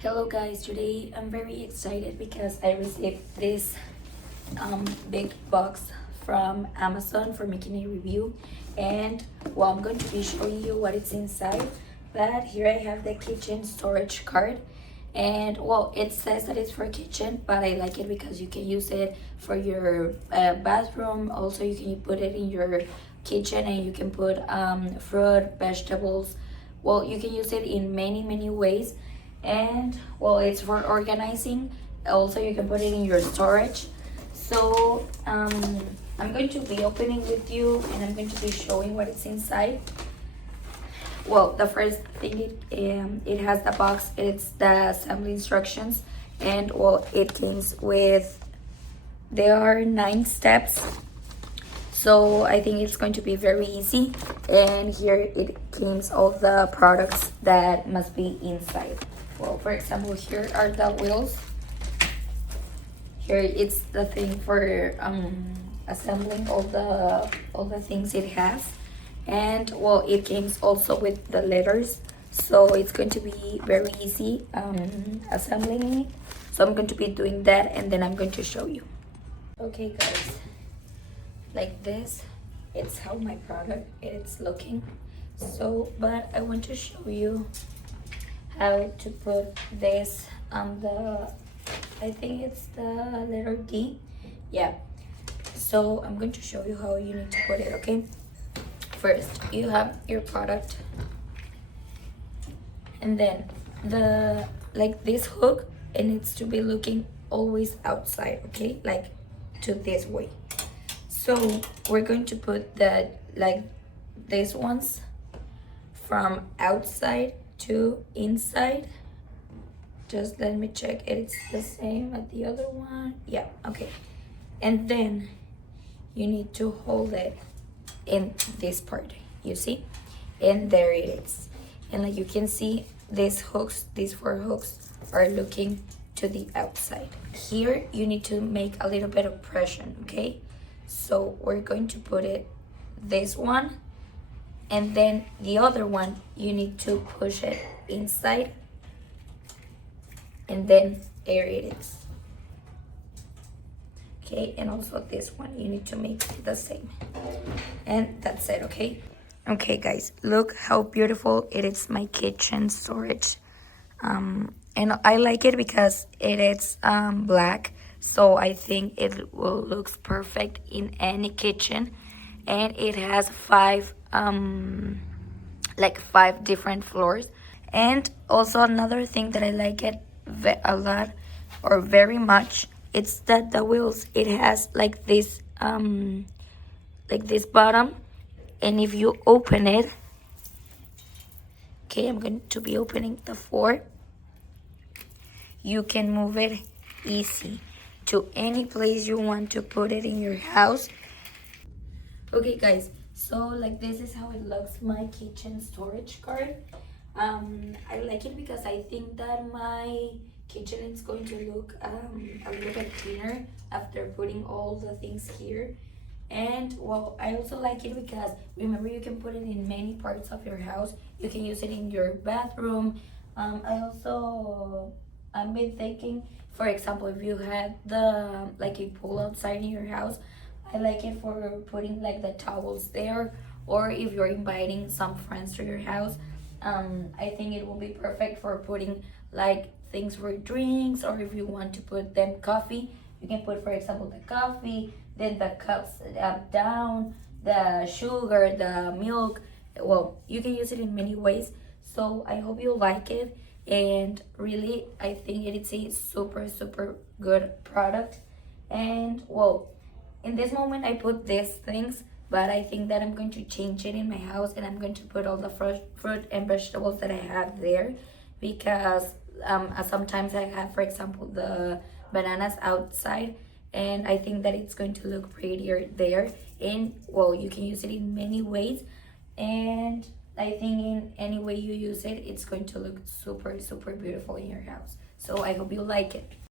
Hello guys, today I'm very excited because I received this big box from Amazon for making a review, and well, I'm going to be showing you what it's inside. But here I have the kitchen storage card, and well, it says that it's for kitchen, but I like it because you can use it for your bathroom. Also, you can put it in your kitchen and you can put fruit, vegetables. Well, you can use it in many ways. And well, it's for organizing. Also, you can put it in your storage. So I'm going to be opening with you and I'm going to be showing what it's inside. Well, the first thing, it has the box. It's the assembly instructions, and well, it comes with, there are 9 steps, so I think it's going to be very easy. And here it comes all the products that must be inside. Well, for example, here are the wheels. Here it's the thing for assembling all the things it has. And well, it comes also with the letters, so it's going to be very easy assembling it. So I'm going to be doing that, and then I'm going to show you. Okay guys, like this, it's how my product is looking. So but I want to show you how to put this on the, I think it's the letter D. Yeah, so I'm going to show you how you need to put it. Okay, first you have your product, and then the, like, this hook, it needs to be looking always outside. Okay, like to this way. So we're going to put that, like these ones, from outside to inside. Just let me check it's the same as the other one. Yeah, okay. And then you need to hold it in this part, you see, and there it is. And like you can see, these hooks, these 4 hooks, are looking to the outside. Here you need to make a little bit of pressure. Okay, so we're going to put it, this one, and then the other one you need to push it inside, and then there it is. Okay, and also this one you need to make the same, and that's it. Okay guys, look how beautiful it is, my kitchen storage. And I like it because it is black, so I think it will look perfect in any kitchen. And it has 5 like 5 different floors. And also another thing that I like it a lot, or very much, it's that the wheels, it has like this bottom, and if you open it, okay, I'm going to be opening the 4, you can move it easy to any place you want to put it in your house. Okay guys, so like this is how it looks, my kitchen storage card. I like it because I think that my kitchen is going to look a little bit cleaner after putting all the things here. And well, I also like it because, remember, you can put it in many parts of your house. You can use it in your bathroom. I've been thinking, for example, if you had the, like, a pool outside in your house, I like it for putting like the towels there. Or if you're inviting some friends to your house, I think it will be perfect for putting like things for drinks. Or if you want to put them coffee, you can put, for example, the coffee, then the cups down, the sugar, the milk. Well, you can use it in many ways. So I hope you like it, and really I think it is a super good product. And well, in this moment I put these things, but I think that I'm going to change it in my house, and I'm going to put all the fruit and vegetables that I have there, because sometimes I have, for example, the bananas outside, and I think that it's going to look prettier there. And well, you can use it in many ways, and I think in any way you use it, it's going to look super beautiful in your house. So I hope you like it.